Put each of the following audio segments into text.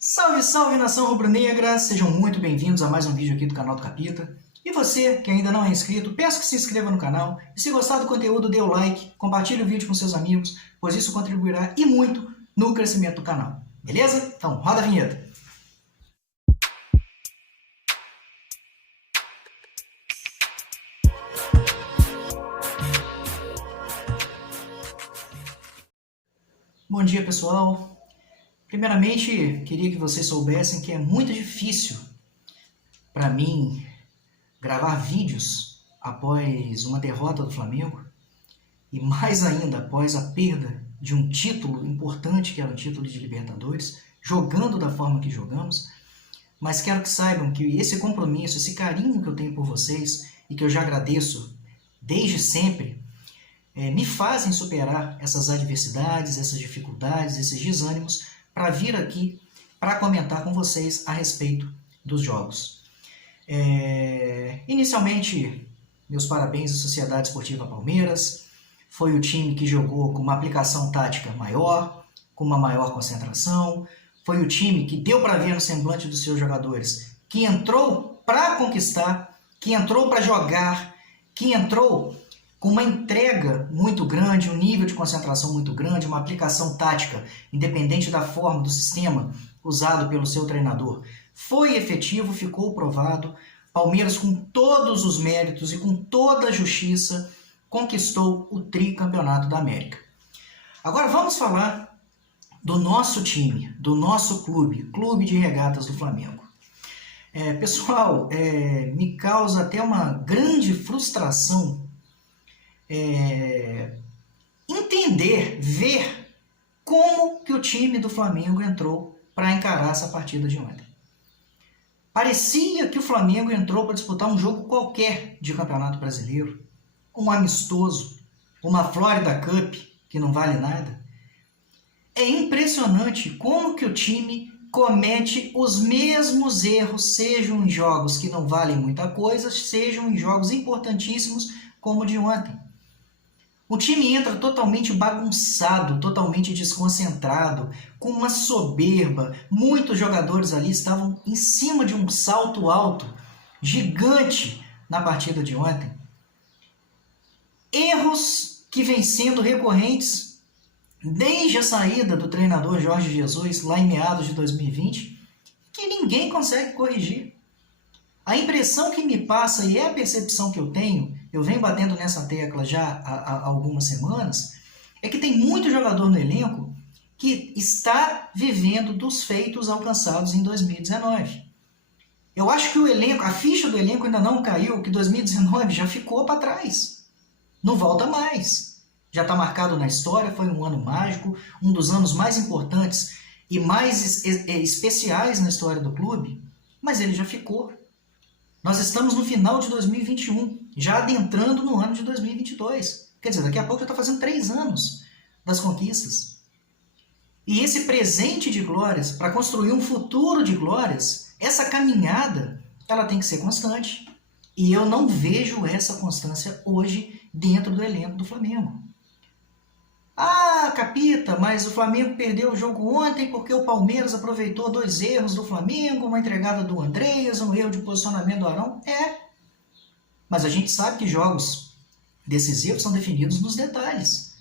Salve, salve, nação rubro-negra! Sejam muito bem-vindos a mais um vídeo aqui do canal do Capita. E você, que ainda não é inscrito, peço que se inscreva no canal. E se gostar do conteúdo, dê o like, compartilhe o vídeo com seus amigos, pois isso contribuirá e muito no crescimento do canal. Beleza? Então, roda a vinheta! Bom dia, pessoal! Primeiramente, queria que vocês soubessem que é muito difícil para mim gravar vídeos após uma derrota do Flamengo e mais ainda após a perda de um título importante, que era o título de Libertadores, jogando da forma que jogamos. Mas quero que saibam que esse compromisso, esse carinho que eu tenho por vocês e que eu já agradeço desde sempre, me fazem superar essas adversidades, essas dificuldades, esses desânimos para vir aqui para comentar com vocês a respeito dos jogos. Inicialmente, meus parabéns à Sociedade Esportiva Palmeiras. Foi o time que jogou com uma aplicação tática maior, com uma maior concentração. Foi o time que deu para ver no semblante dos seus jogadores que entrou para conquistar, que entrou para jogar, que entrou com uma entrega muito grande, um nível de concentração muito grande, uma aplicação tática, independente da forma do sistema usado pelo seu treinador. Foi efetivo, ficou provado. Palmeiras, com todos os méritos e com toda a justiça, conquistou o tricampeonato da América. Agora vamos falar do nosso time, do nosso clube, Clube de Regatas do Flamengo. Pessoal, me causa até uma grande frustração entender, ver como que o time do Flamengo entrou para encarar essa partida de ontem. Parecia que o Flamengo entrou para disputar um jogo qualquer de Campeonato Brasileiro, um amistoso, uma Florida Cup que não vale nada. É impressionante como que o time comete os mesmos erros, sejam em jogos que não valem muita coisa, sejam em jogos importantíssimos como o de ontem. O time entra totalmente bagunçado, totalmente desconcentrado, com uma soberba. Muitos jogadores ali estavam em cima de um salto alto, gigante, na partida de ontem. Erros que vêm sendo recorrentes desde a saída do treinador Jorge Jesus, lá em meados de 2020, que ninguém consegue corrigir. A impressão que me passa, e é a percepção que eu tenho, eu venho batendo nessa tecla já há algumas semanas, é que tem muito jogador no elenco que está vivendo dos feitos alcançados em 2019. Eu acho que o elenco, a ficha do elenco ainda não caiu, que 2019 já ficou para trás. Não volta mais. Já está marcado na história, foi um ano mágico, um dos anos mais importantes e mais especiais na história do clube, mas ele já ficou. Nós estamos no final de 2021, já adentrando no ano de 2022. Quer dizer, daqui a pouco já está fazendo 3 anos das conquistas. E esse presente de glórias, para construir um futuro de glórias, essa caminhada, ela tem que ser constante. E eu não vejo essa constância hoje dentro do elenco do Flamengo. Ah, Capita, mas o Flamengo perdeu o jogo ontem porque o Palmeiras aproveitou 2 erros do Flamengo, uma entregada do Andreas, um erro de posicionamento do Arão. Mas a gente sabe que jogos decisivos são definidos nos detalhes.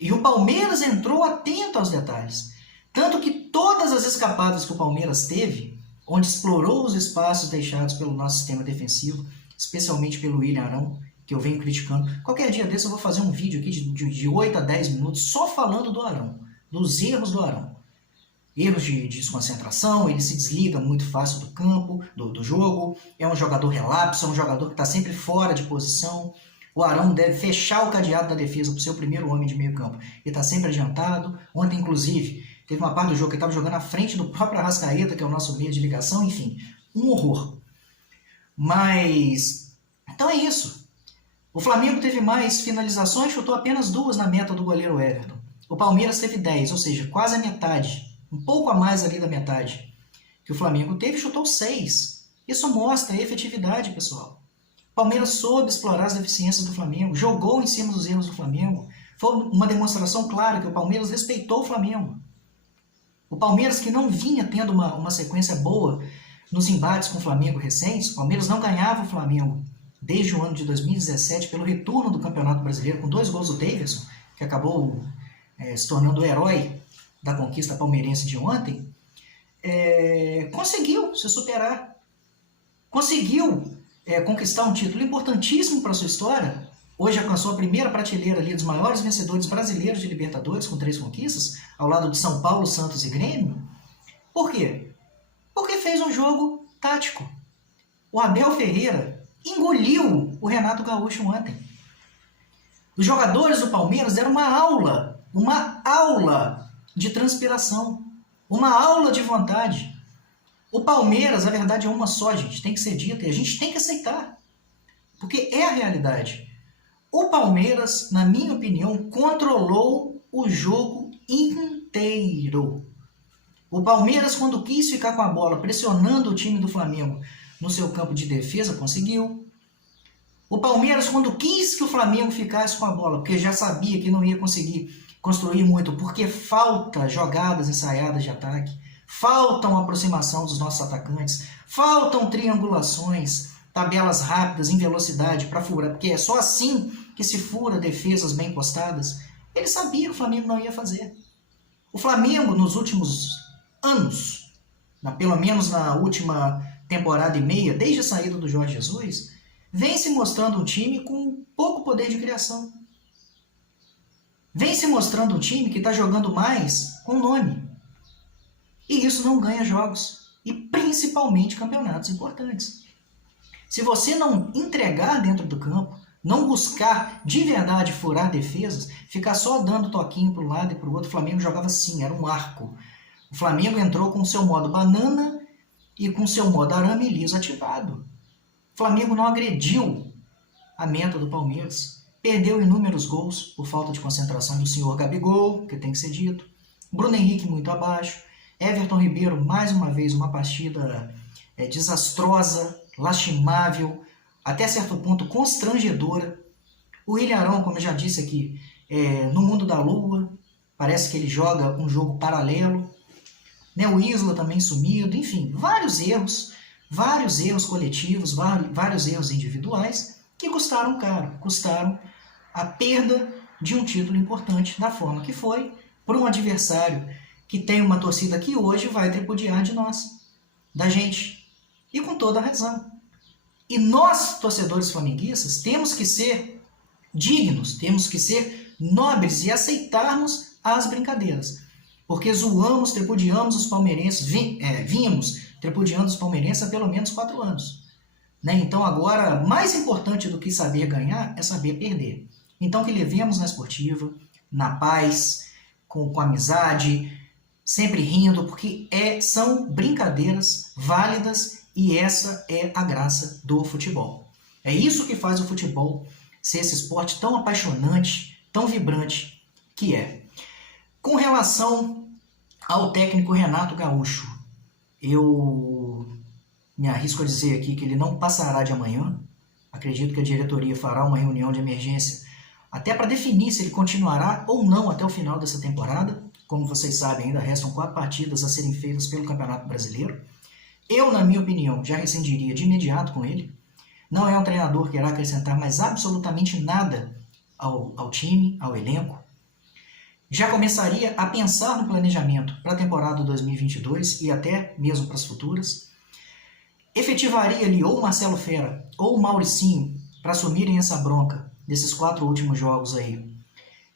E o Palmeiras entrou atento aos detalhes. Tanto que todas as escapadas que o Palmeiras teve, onde explorou os espaços deixados pelo nosso sistema defensivo, especialmente pelo William Arão, que eu venho criticando. Qualquer dia desse eu vou fazer um vídeo aqui de 8 a 10 minutos só falando do Arão, dos erros do Arão. Erros de desconcentração, ele se desliga muito fácil do campo, do jogo, é um jogador relapso, é um jogador que está sempre fora de posição. O Arão deve fechar o cadeado da defesa para o seu primeiro homem de meio campo. Ele está sempre adiantado. Ontem, inclusive, teve uma parte do jogo que ele estava jogando à frente do próprio Arrascaeta, que é o nosso meio de ligação, enfim, um horror. Mas, então é isso. O Flamengo teve mais finalizações, chutou apenas 2 na meta do goleiro Everton. O Palmeiras teve 10, ou seja, quase a metade, um pouco a mais ali da metade que o Flamengo teve, chutou 6. Isso mostra a efetividade, pessoal. O Palmeiras soube explorar as deficiências do Flamengo, jogou em cima dos erros do Flamengo. Foi uma demonstração clara que o Palmeiras respeitou o Flamengo. O Palmeiras, que não vinha tendo uma sequência boa nos embates com o Flamengo recentes, o Palmeiras não ganhava o Flamengo desde o ano de 2017 pelo retorno do Campeonato Brasileiro com 2 gols do Daverson, que acabou se tornando o herói da conquista palmeirense de ontem, conseguiu se superar, conseguiu conquistar um título importantíssimo para a sua história. Hoje alcançou a primeira prateleira ali dos maiores vencedores brasileiros de Libertadores, com 3 conquistas, ao lado de São Paulo, Santos e Grêmio. Por quê? Porque fez um jogo tático. O Abel Ferreira engoliu o Renato Gaúcho ontem. Os jogadores do Palmeiras deram uma aula de transpiração, uma aula de vontade. O Palmeiras, a verdade é uma só, gente, tem que ser dita e a gente tem que aceitar, porque é a realidade. O Palmeiras, na minha opinião, controlou o jogo inteiro. O Palmeiras, quando quis ficar com a bola pressionando o time do Flamengo no seu campo de defesa, conseguiu. O Palmeiras, quando quis que o Flamengo ficasse com a bola, porque já sabia que não ia conseguir construir muito, porque falta jogadas ensaiadas de ataque, faltam aproximação dos nossos atacantes, faltam triangulações, tabelas rápidas em velocidade para furar, porque é só assim que se fura defesas bem postadas. Ele sabia que o Flamengo não ia fazer. O Flamengo, nos últimos anos, pelo menos na última temporada e meia, desde a saída do Jorge Jesus, vem se mostrando um time com pouco poder de criação. Vem se mostrando um time que está jogando mais com nome. E isso não ganha jogos, e principalmente campeonatos importantes. Se você não entregar dentro do campo, não buscar de verdade furar defesas, ficar só dando toquinho para um lado e para o outro, o Flamengo jogava assim, era um arco. O Flamengo entrou com o seu modo banana e com o seu modo arame liso ativado. O Flamengo não agrediu a meta do Palmeiras. Perdeu inúmeros gols por falta de concentração do senhor Gabigol, que tem que ser dito. Bruno Henrique muito abaixo. Everton Ribeiro, mais uma vez, uma partida desastrosa, lastimável, até certo ponto constrangedora. O Ilharão, como eu já disse aqui, no mundo da lua, parece que ele joga um jogo paralelo. O Isla também sumido, enfim, vários erros coletivos, vários erros individuais que custaram caro, custaram a perda de um título importante da forma que foi, por um adversário que tem uma torcida que hoje vai tripudiar de nós, da gente, e com toda a razão. E nós, torcedores flamenguistas, temos que ser dignos, temos que ser nobres e aceitarmos as brincadeiras. Porque zoamos, tripudiamos os palmeirenses, vínhamos tripudiando os palmeirenses há pelo menos 4 anos. Então agora, mais importante do que saber ganhar é saber perder. Então que levemos na esportiva, na paz, com amizade, sempre rindo, porque são brincadeiras válidas e essa é a graça do futebol. É isso que faz o futebol ser esse esporte tão apaixonante, tão vibrante que é. Com relação ao técnico Renato Gaúcho, eu me arrisco a dizer aqui que ele não passará de amanhã. Acredito que a diretoria fará uma reunião de emergência até para definir se ele continuará ou não até o final dessa temporada. Como vocês sabem, ainda restam 4 partidas a serem feitas pelo Campeonato Brasileiro. Eu, na minha opinião, já rescindiria de imediato com ele. Não é um treinador que irá acrescentar mais absolutamente nada ao time, ao elenco. Já começaria a pensar no planejamento para a temporada 2022 e até mesmo para as futuras. Efetivaria ali ou o Marcelo Fera ou o Mauricinho para assumirem essa bronca desses 4 últimos jogos aí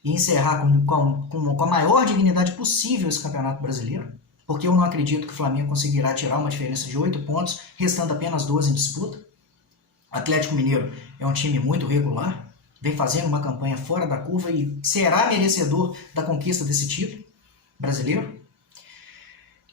e encerrar com a maior dignidade possível esse Campeonato Brasileiro, porque eu não acredito que o Flamengo conseguirá tirar uma diferença de 8 pontos, restando apenas 12 em disputa. O Atlético Mineiro é um time muito regular, vem fazendo uma campanha fora da curva e será merecedor da conquista desse título brasileiro.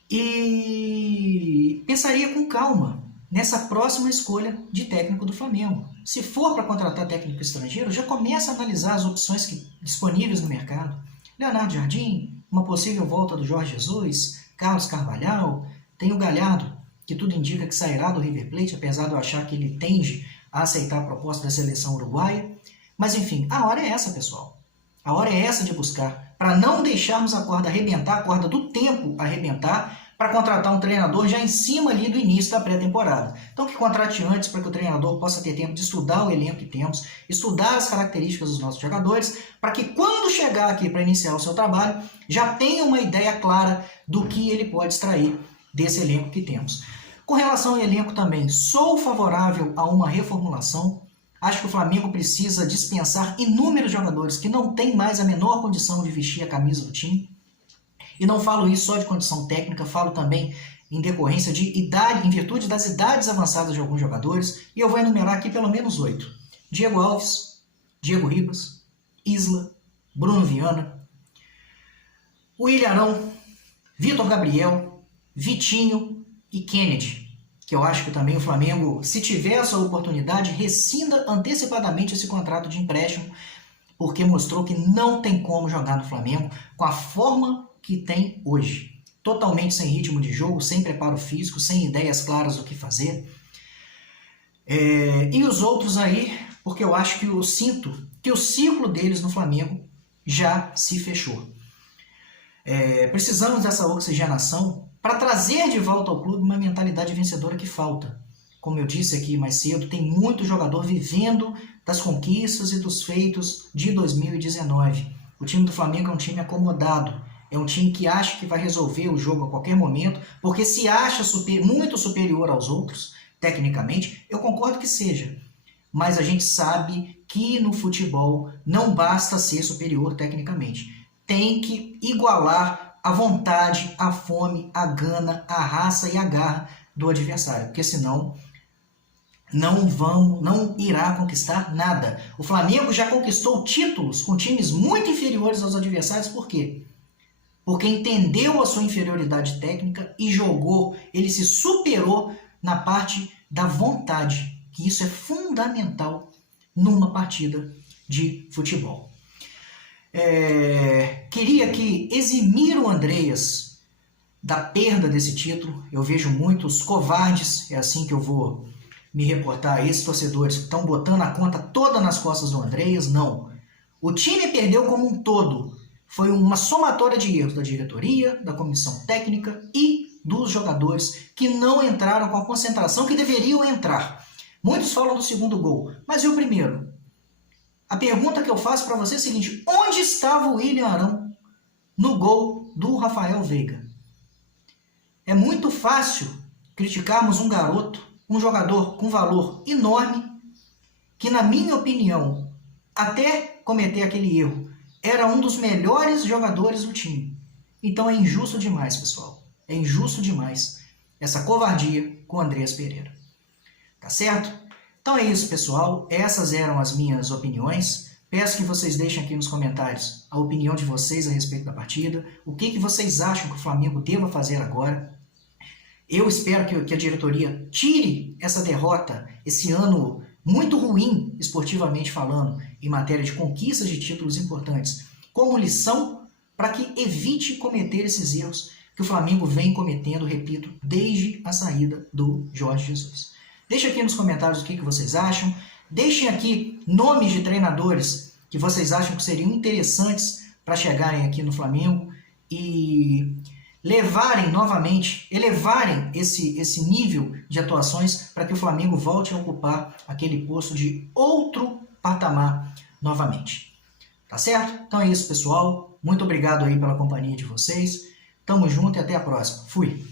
E pensaria com calma nessa próxima escolha de técnico do Flamengo. Se for para contratar técnico estrangeiro, já começa a analisar as opções disponíveis no mercado. Leonardo Jardim, uma possível volta do Jorge Jesus, Carlos Carvalhal, tem o Galhardo, que tudo indica que sairá do River Plate, apesar de eu achar que ele tende a aceitar a proposta da seleção uruguaia. Mas enfim, a hora é essa, pessoal. A hora é essa de buscar para não deixarmos a corda arrebentar, a corda do tempo arrebentar, para contratar um treinador já em cima ali do início da pré-temporada. Então que contrate antes para que o treinador possa ter tempo de estudar o elenco que temos, estudar as características dos nossos jogadores, para que quando chegar aqui para iniciar o seu trabalho, já tenha uma ideia clara do que ele pode extrair desse elenco que temos. Com relação ao elenco também, sou favorável a uma reformulação. Acho que o Flamengo precisa dispensar inúmeros jogadores que não têm mais a menor condição de vestir a camisa do time. E não falo isso só de condição técnica, falo também em decorrência de idade, em virtude das idades avançadas de alguns jogadores. E eu vou enumerar aqui pelo menos 8. Diego Alves, Diego Ribas, Isla, Bruno Viana, William Arão, Vitor Gabriel, Vitinho e Kennedy, que eu acho que também o Flamengo, se tiver essa oportunidade, rescinda antecipadamente esse contrato de empréstimo, porque mostrou que não tem como jogar no Flamengo com a forma que tem hoje. Totalmente sem ritmo de jogo, sem preparo físico, sem ideias claras do que fazer. E os outros aí, porque eu acho que eu sinto que o ciclo deles no Flamengo já se fechou. Precisamos dessa oxigenação para trazer de volta ao clube uma mentalidade vencedora que falta. Como eu disse aqui mais cedo, tem muito jogador vivendo das conquistas e dos feitos de 2019. O time do Flamengo é um time acomodado, é um time que acha que vai resolver o jogo a qualquer momento, porque se acha muito superior aos outros, tecnicamente. Eu concordo que seja, mas a gente sabe que no futebol não basta ser superior tecnicamente. Tem que igualar a vontade, a fome, a gana, a raça e a garra do adversário, porque senão não irá conquistar nada. O Flamengo já conquistou títulos com times muito inferiores aos adversários, por quê? Porque entendeu a sua inferioridade técnica e jogou, ele se superou na parte da vontade, que isso é fundamental numa partida de futebol. Queria aqui eximir o Andreas da perda desse título. Eu vejo muitos covardes, é assim que eu vou me reportar a esses torcedores que estão botando a conta toda nas costas do Andreas. Não. O time perdeu como um todo. Foi uma somatória de erros da diretoria, da comissão técnica e dos jogadores que não entraram com a concentração que deveriam entrar. Muitos falam do segundo gol, mas e o primeiro? A pergunta que eu faço para você é a seguinte: onde estava o William Arão no gol do Rafael Veiga? É muito fácil criticarmos um garoto, um jogador com valor enorme, que na minha opinião, até cometer aquele erro, era um dos melhores jogadores do time. Então é injusto demais, pessoal. É injusto demais essa covardia com o Andreas Pereira. Tá certo? Então é isso, pessoal. Essas eram as minhas opiniões. Peço que vocês deixem aqui nos comentários a opinião de vocês a respeito da partida. O que vocês acham que o Flamengo deva fazer agora? Eu espero que a diretoria tire essa derrota, esse ano muito ruim, esportivamente falando, em matéria de conquistas de títulos importantes, como lição para que evite cometer esses erros que o Flamengo vem cometendo, repito, desde a saída do Jorge Jesus. Deixe aqui nos comentários o que vocês acham. Deixem aqui nomes de treinadores que vocês acham que seriam interessantes para chegarem aqui no Flamengo e levarem novamente, elevarem esse nível de atuações para que o Flamengo volte a ocupar aquele posto de outro patamar novamente. Tá certo? Então é isso, pessoal. Muito obrigado aí pela companhia de vocês. Tamo junto e até a próxima. Fui!